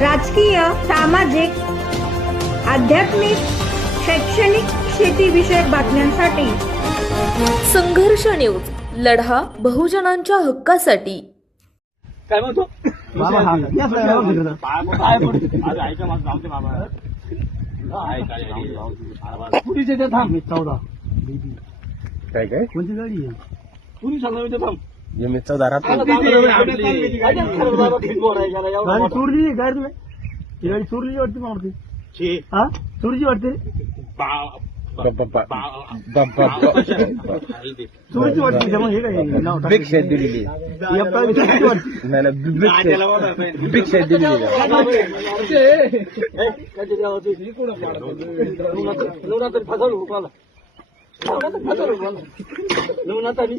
राजकीय, सामाजिक, आध्यात्मिक, शैक्षणिक, शेतीविषयक बातम्यांसाठी संघर्ष न्यूज, लढा बहुजनांच्या हक्कासाठी. काय म्हणतो बाबा हा या सगळ्या काय म्हणतो आज ऐका माझं जाऊ दे बाबा पुरीचे ते थांब 14 काय काय कोणती गाडी आहे पुरी सांगतो ते थांब मी 14 गाडी चोरली गाडी तुम्ही ती गाडी चोरली वाटते मला वाटते हा चोरीची वाटते चोरीची वाटते मग हे काय नाव बिग शेड दिलेली वाटते नाही बिग शेड दिलेली नवनाथाची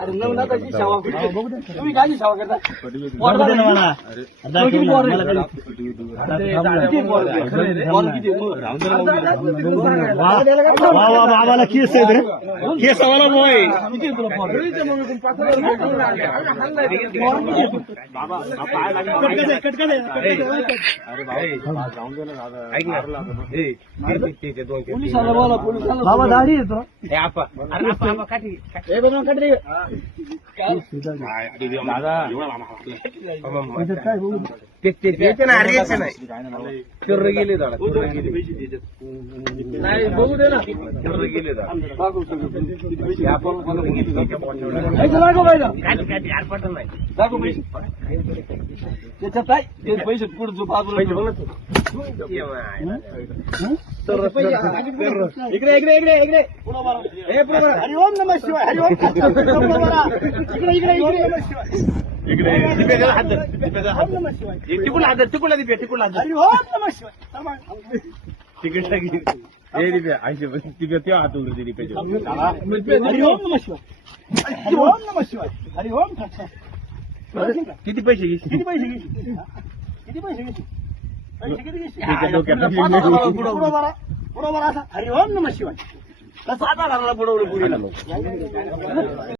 अरे नवनाथाची सेवा तुम्ही काय सेवा करता बाबाला केस आहे केस वाला बोय पोलिसाला बोला पोलिसाला बाबा दाढी येतो काय बघू नाही बघू दे ना त्याच्यात काय ते पैसे पुढे जो बाजूला इकडे इकडे इकडे इकडे हरिओम नमः शिवाय हरिओम इकडे इकडे इकडे तिकडून हात तिकडून दिप्या तिकडून हात हरिओम नमः शिवाय तिकीट तिकीट हात उघडते हरिओम नमः शिवाय हरिओम नमः शिवाय हरिओम किती पैसे घेशील किती पैसे घेशील किती पैसे घेशील पैसे किती घेशील पुढं बरा असा हरिओम नमः शिवाय कसा आता घराला पुढवलं पुढे